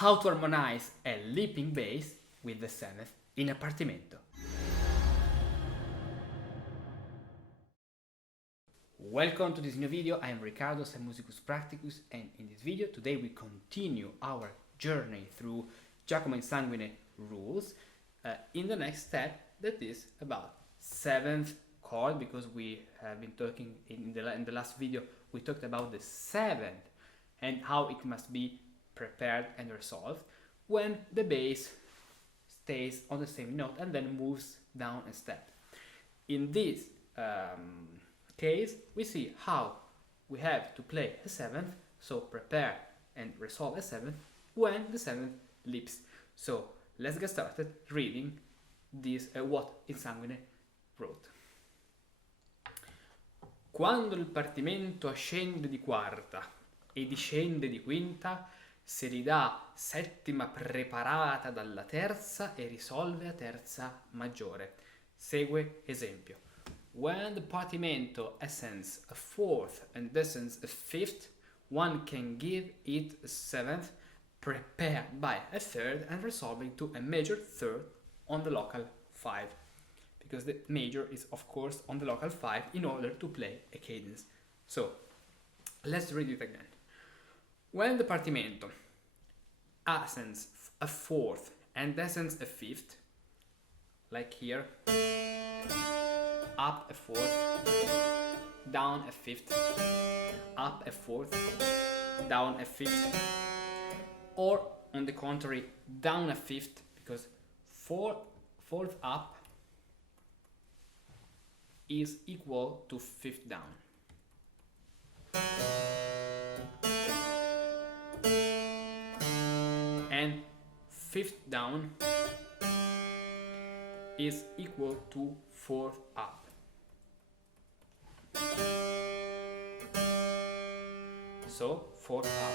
how to harmonize a leaping bass with the seventh in a partimento. Welcome to this new video. I am Riccardo, I'm Musicus Practicus, and in this video today we continue our journey through Giacomo Insanguine rules in the next step, that is about seventh chord, because we have been talking in the last video we talked about the seventh and how it must be prepared and resolved when the bass stays on the same note and then moves down a step. In this case, we see how we have to play a seventh, so prepare and resolve a seventh when the seventh leaps. So let's get started reading this what Insanguine wrote. Quando il partimento ascende di quarta e discende di quinta, si ridà settima preparata dalla terza e risolve a terza maggiore. Segue esempio. When the partimento ascends a fourth and descends a fifth, one can give it a seventh, prepared by a third and resolving to a major third on the local 5. Because the major is of course on the local 5 in order to play a cadence. So let's read it again. When the partimento ascends a fourth and descends a fifth, like here, up a fourth, down a fifth, up a fourth, down a fifth, or on the contrary, down a fifth, because fourth up is equal to fifth down. And fifth down is equal to fourth up. So fourth up.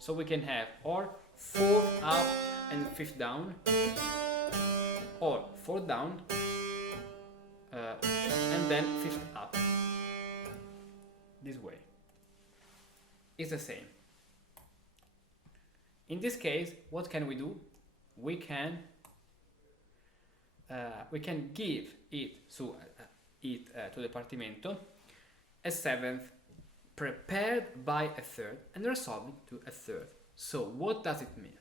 So we can have or fourth up and fifth down, or fourth down and then fifth up. This way. It's the same. In this case, what can we do? We can give it to the partimento a seventh prepared by a third and resolving to a third. So what does it mean?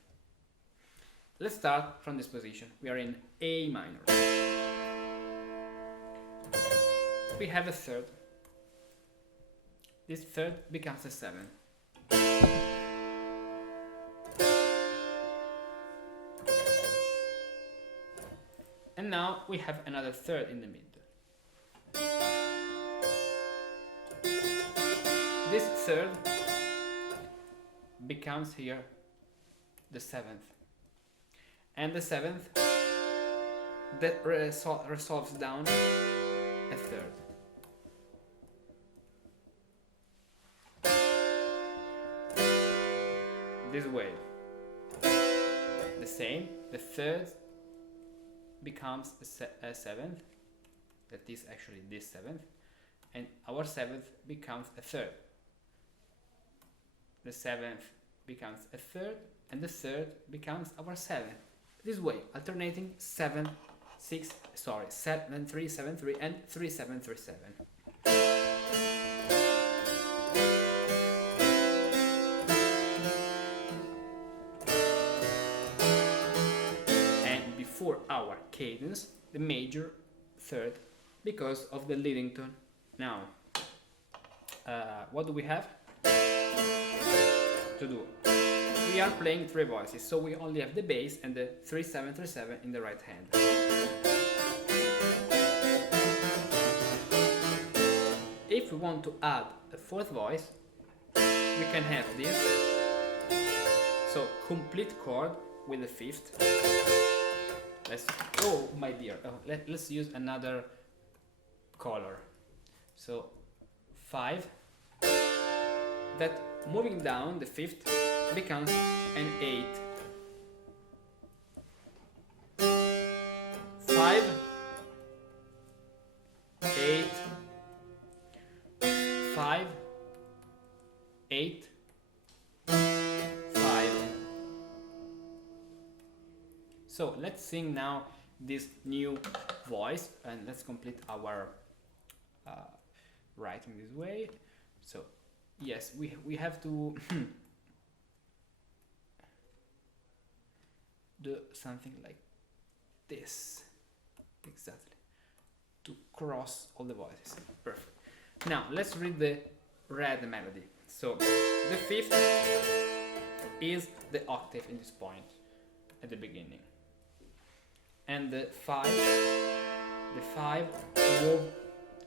Let's start from this position. We are in A minor. We have a third. This third becomes a seventh. And now we have another third in the middle. This third becomes here the seventh. And the seventh that resolves down a third. This way. The same, the third becomes a seventh, that is actually this seventh, and our seventh becomes a third. The seventh becomes a third, and the third becomes our seventh. This way, alternating 7, 3, 7, 3, and 3, 7, 3, 7. And before our cadence, the major third, because of the leading tone. Now, what do we have to do? We are playing 3 voices, so we only have the bass and the 3, 7, 3, 7 in the right hand. If we want to add a 4th voice, we can have this. So complete chord with the 5th. Oh my dear, let's use another color. So 5. That moving down the 5th becomes an 8. 5, 8, 5, 8, 5. So let's sing now this new voice, and let's complete our writing this way. So yes, we have to do something like this, exactly, to cross all the voices. Perfect. Now let's read the red melody. So the fifth is the octave in this point at the beginning, and the five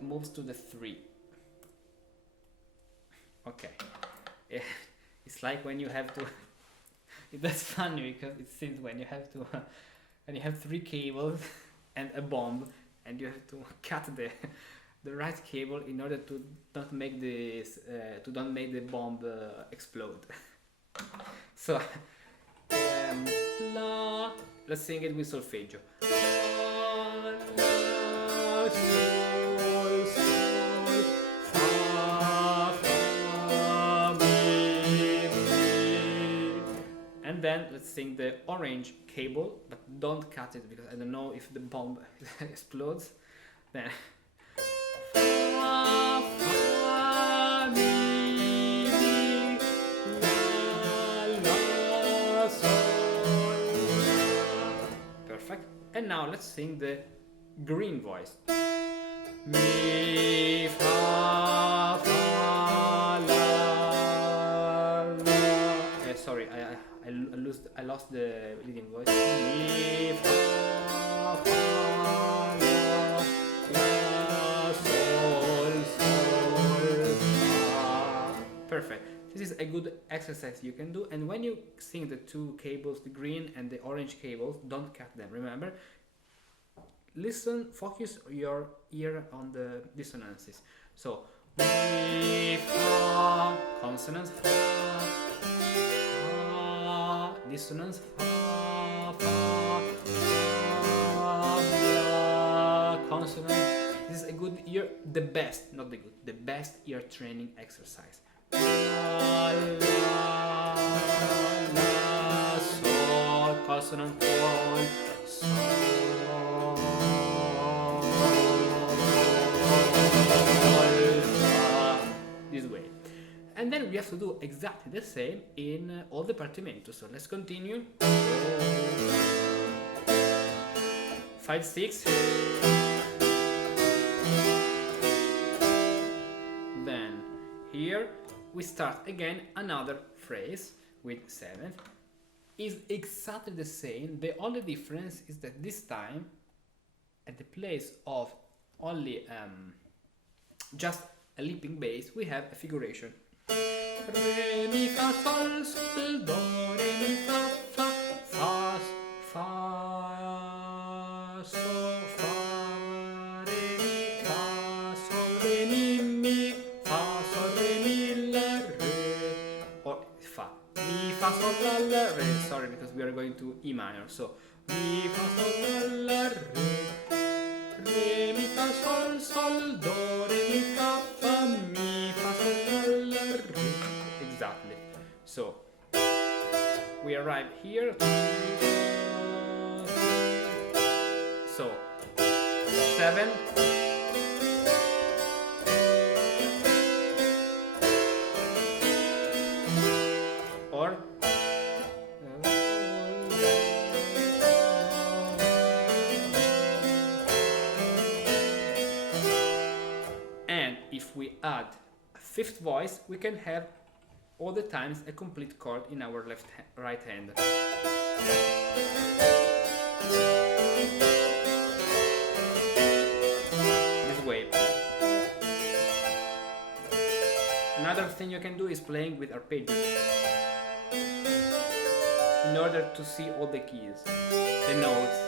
moves to the 3. Okay, it's like when you have to that's funny because it seems when you have to when you have 3 cables and a bomb, and you have to cut the right cable in order to not make this the bomb explode. So la, let's sing it with solfeggio. La, la, sol, sol, fa, fa, mi, mi. And then let's sing the orange cable, but don't cut it because I don't know if the bomb explodes. Then fa, fa, mi, mi, la, la, sol, la. Perfect. And now let's sing the green voice. Mi, fa, fa, la, la. Sorry, I lost the leading voice. Mi, fa, fa, la, la, sol, sol, fa. Perfect. This is a good exercise you can do, and when you sing the 2 cables, the green and the orange cables, don't cut them. Remember, listen, focus your ear on the dissonances. So mi, fa, consonants, fa, fa, dissonance, fa, fa, fa, la, consonant. This is a good ear, the best, not the good, the best ear training exercise. La, la, la, sol, consonant, sol, sol, fa, this way. And then we have to do exactly the same in all the partimento. So let's continue. 5, 6. Then here we start again another phrase with 7th. Is exactly the same. The only difference is that this time, at the place of only just a leaping bass, we have a figuration. Re, mi, fa, sol, sol, do, re, mi, fa, fa, fa, fa, sol, fa, re, mi, fa, sol, re, mi, fa, sol, re, mi, la, re, or fa, mi, fa, sol, la, la, re. Sorry, because we are going to E minor. So mi, fa, sol, la, la, re, re, mi, fa, sol, sol, do, re, mi, fa, fa, mi, fa, sol, la, la, re. Exactly. So we arrive here. So 7. Or and if we add a 5th voice, we can have all the times a complete chord in our right hand. This way. Another thing you can do is playing with arpeggios in order to see all the keys, the notes.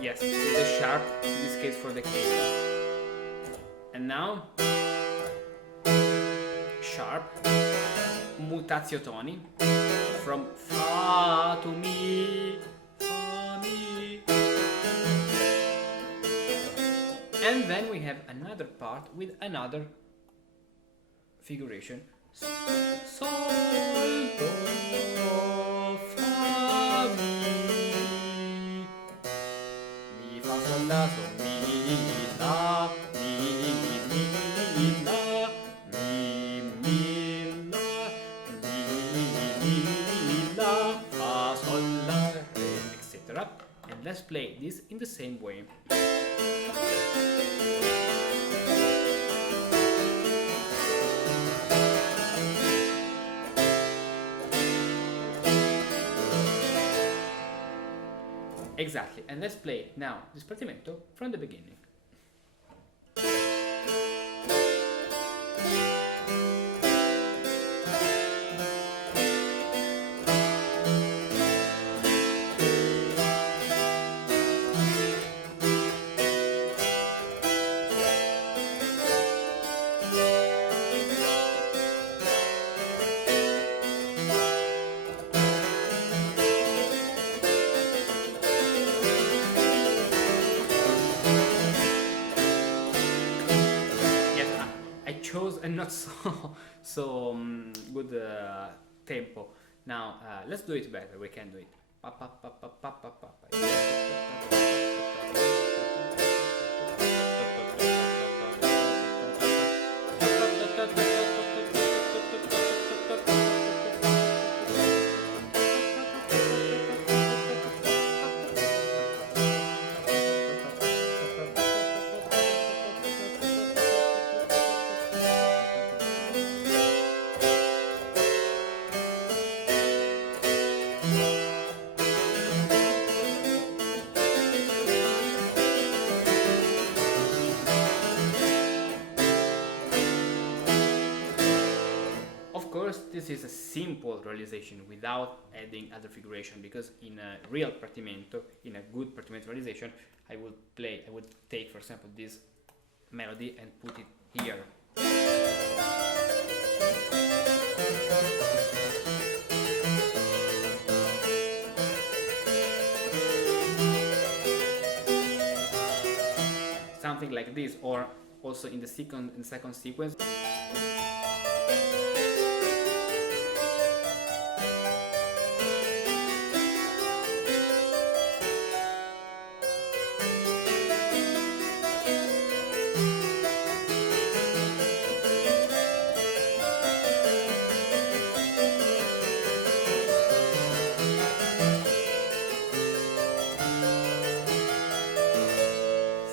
Yes, with the sharp, in this case for the cables. And now, sharp, mutatio toni, from fa to mi, fa, mi. And then we have another part with another figuration. sol, do, fa, mi, fa, sol, la, so, mi, la, mi, la, mi, la, mi, la, fa, sol, la, re, etc. And let's play this in the same way. Exactly, and let's play now this Partimento from the beginning. Chose a not so good tempo. Now let's do it better. We can do it. This is a simple realization without adding other figuration, because in a real Partimento, in a good Partimento realization, I would take, for example, this melody and put it here. Something like this, or also in the second sequence.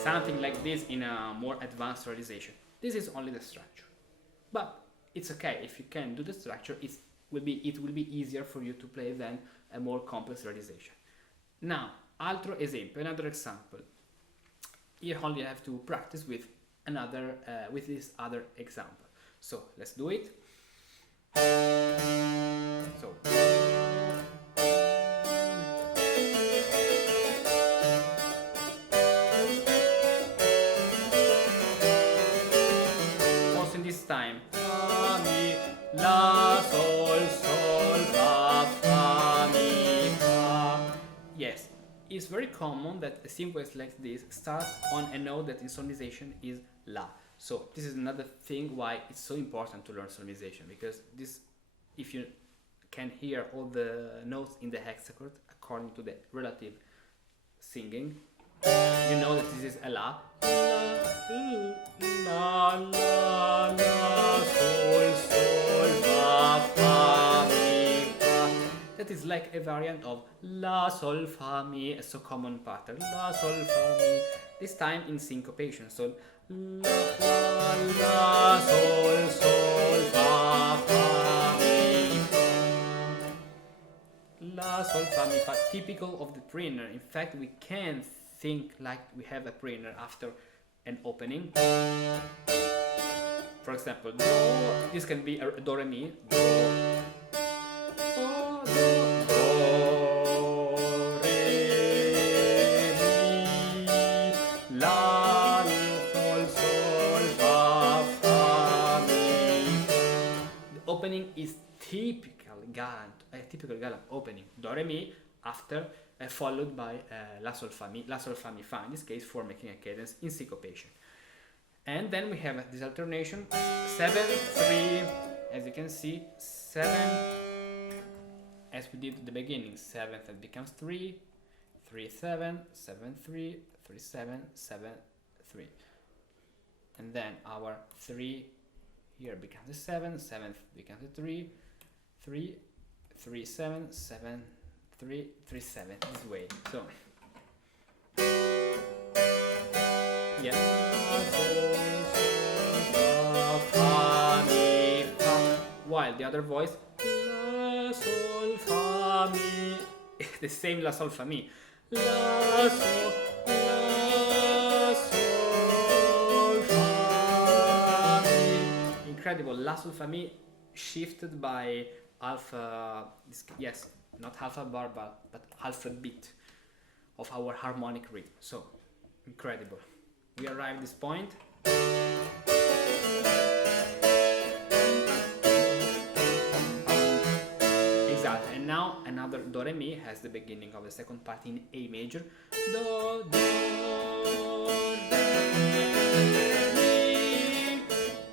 Something like this in a more advanced realization. This is only the structure, but it's okay if you can do the structure. It will be easier for you to play than a more complex realization. Now, another example. You only have to practice with this other example. So let's do it. So. Time, fa, mi, la, sol, sol, fa, fa, mi, fa. Yes, it's very common that a sequence like this starts on a note that in solmisation is la. So this is another thing why it's so important to learn solmisation, because this, if you can hear all the notes in the hexachord according to the relative singing, you know that this is a la. La, la, la, sol, sol, fa, fa, mi, fa. That is like a variant of la, sol, fa, mi, a so common pattern. La, sol, fa, mi. This time in syncopation. So la, la, la, sol, sol, fa, fa, mi, fa. La, sol, fa, mi, fa. Typical of the preiner. In fact, we can think like we have a preiner after an opening. For example, do, this can be a do, re, mi, do, do, do, re, mi, la, sol, sol, fa, fa, mi. The opening is typical gallant opening. Do, re, mi, after followed by la, sol, fa, mi, fa, in this case, for making a cadence in syncopation. And then we have this alternation 7, 3, as you can see, 7, as we did at the beginning, 7th it becomes 3, 3, 7, 7, 3, 3, 7, 7, 3. And then our 3 here becomes a 7, 7th becomes a 3, 3, 3, 7, 7, 3, 3, 7, this way. So, yeah. While the other voice, La, Sol, Fa, Mi, the same La, Sol, Fa, Mi. La, Sol, Fa, Mi. Incredible. La, Sol, Fa, Mi shifted by half, yes, not half a bar, but half a beat of our harmonic rhythm. So, incredible. We arrive at this point. Exactly, and now another Do Re Mi has the beginning of the second part in A major. Do, do, Re, Mi,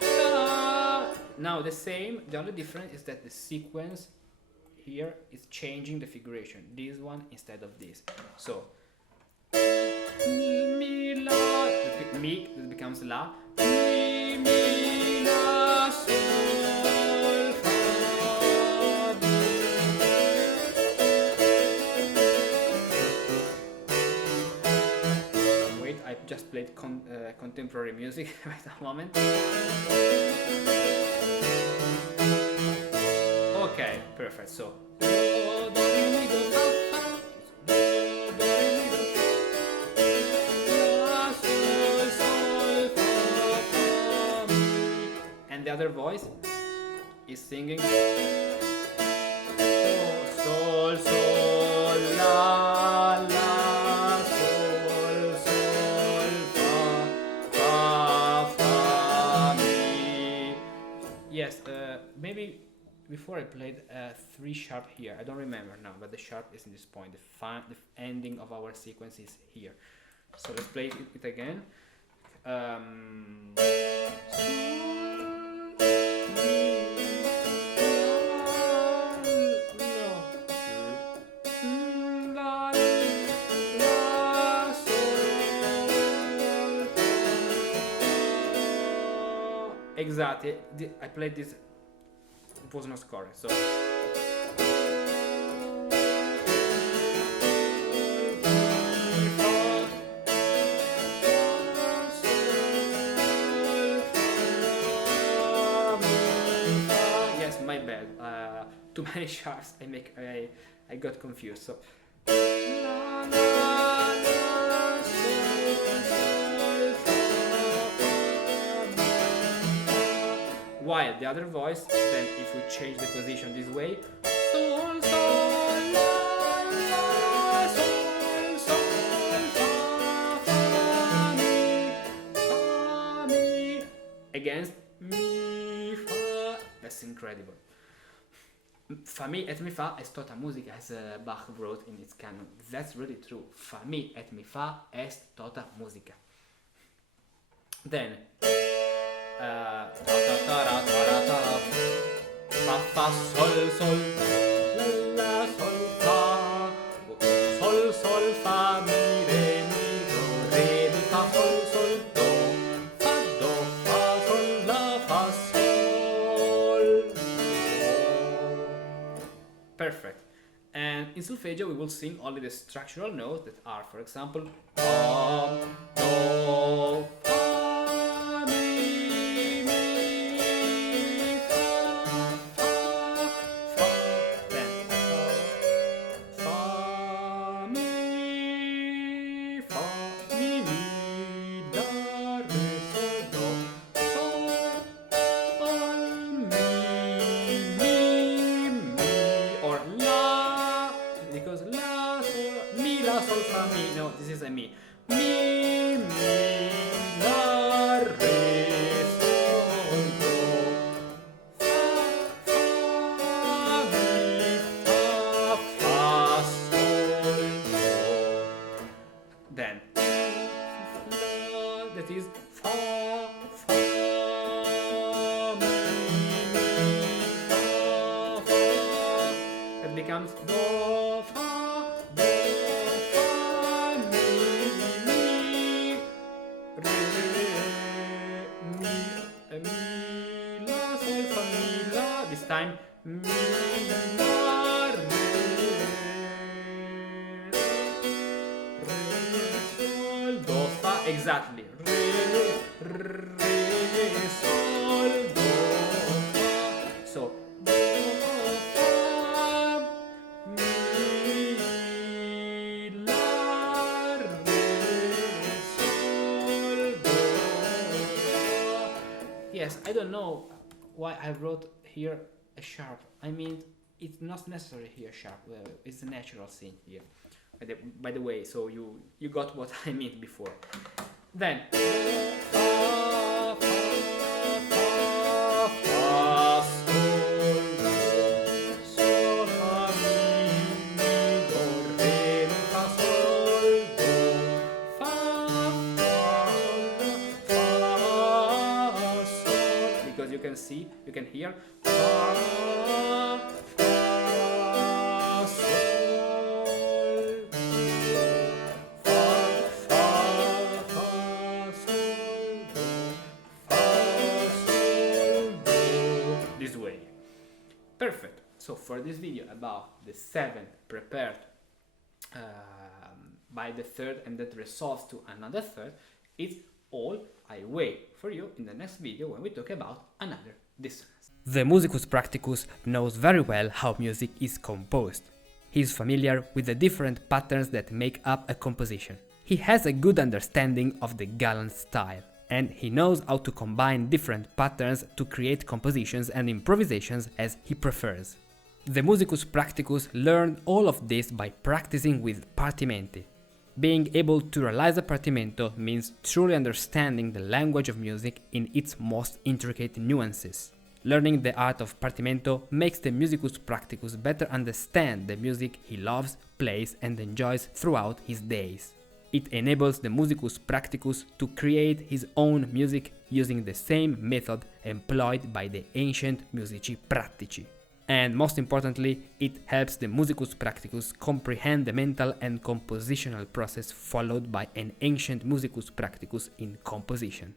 La. Now the same, the only difference is that the sequence here is changing the figuration. This one instead of this. So, Mi, Mi, La, Mi, this becomes La. Mi, Mi, La, Sol, Fa, Mi. Wait, I just played contemporary music. Wait a moment. Okay, perfect. So, do, do, re, mi, do, fa, fa. Do, do, re, mi, do, fa. La, sol, sol, fa, fa, mi. And the other voice is singing sol, sol, la, la, sol, sol, fa, fa, fa, mi. Yes, maybe before I played 3 sharp here. I don't remember now, but the sharp is in this point. The ending of our sequence is here. So let's play it again. Exactly. I played this. It was not correct. So. Yes, my bad. Too many sharps. I got confused. So. While the other voice, then if we change the position this way, sol, sol, la, la, sol, sol, fa, mi, against mi, fa. That's incredible. Fa mi et mi fa est tota musica, as Bach wrote in its canon. That's really true. Fa mi et mi fa est tota musica. Then. Ta ta ta ra ta ra ta fa fa sol sol la sol fa mi re mi fa sol do fa sol la fa sol do. Perfect. And in solfeggio we will sing only the structural notes that are, for example, do, fa, mi. This is a mi. Mi, mi, la, re, sol, do. Fa, mi, fa, sol, do. Then, that is fa, mi, comes do, fa, mi, re, mi, la, sol, fa, mi, la. This time mi, la, re, sol, do, fa. Exactly. Re, sol, do, fa. So do, fa, mi, la, re, sol, do, fa. Yes, I don't know why I wrote here a sharp. I mean, it's not necessary here sharp. It's a natural thing here. By the way, so you got what I meant before. Then fa, sol, fa, mi, do, re, mi, fa, sol, do, fa, sol. Because you can see, you can hear fa, this way. Perfect. So for this video about the 7th prepared by the 3rd and that resolves to another 3rd, it's all. I wait for you in the next video when we talk about another dissonance. The Musicus Practicus knows very well how music is composed. He is familiar with the different patterns that make up a composition. He has a good understanding of the gallant style, and he knows how to combine different patterns to create compositions and improvisations as he prefers. The Musicus Practicus learned all of this by practicing with partimenti. Being able to realize a partimento means truly understanding the language of music in its most intricate nuances. Learning the art of partimento makes the Musicus Practicus better understand the music he loves, plays and enjoys throughout his days. It enables the Musicus Practicus to create his own music using the same method employed by the ancient Musici Pratici. And most importantly, it helps the Musicus Practicus comprehend the mental and compositional process followed by an ancient Musicus Practicus in composition.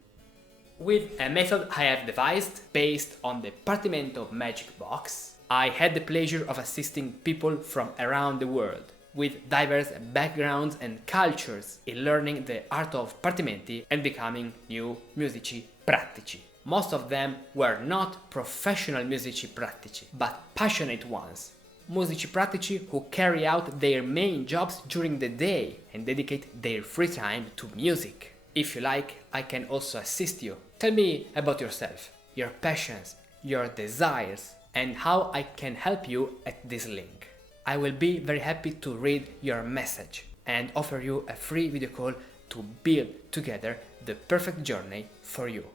With a method I have devised based on the Partimento magic box, I had the pleasure of assisting people from around the world, with diverse backgrounds and cultures, in learning the art of partimenti and becoming new musici pratici. Most of them were not professional musici pratici, but passionate ones. Musici pratici who carry out their main jobs during the day and dedicate their free time to music. If you like, I can also assist you. Tell me about yourself, your passions, your desires, and how I can help you at this link. I will be very happy to read your message and offer you a free video call to build together the perfect journey for you.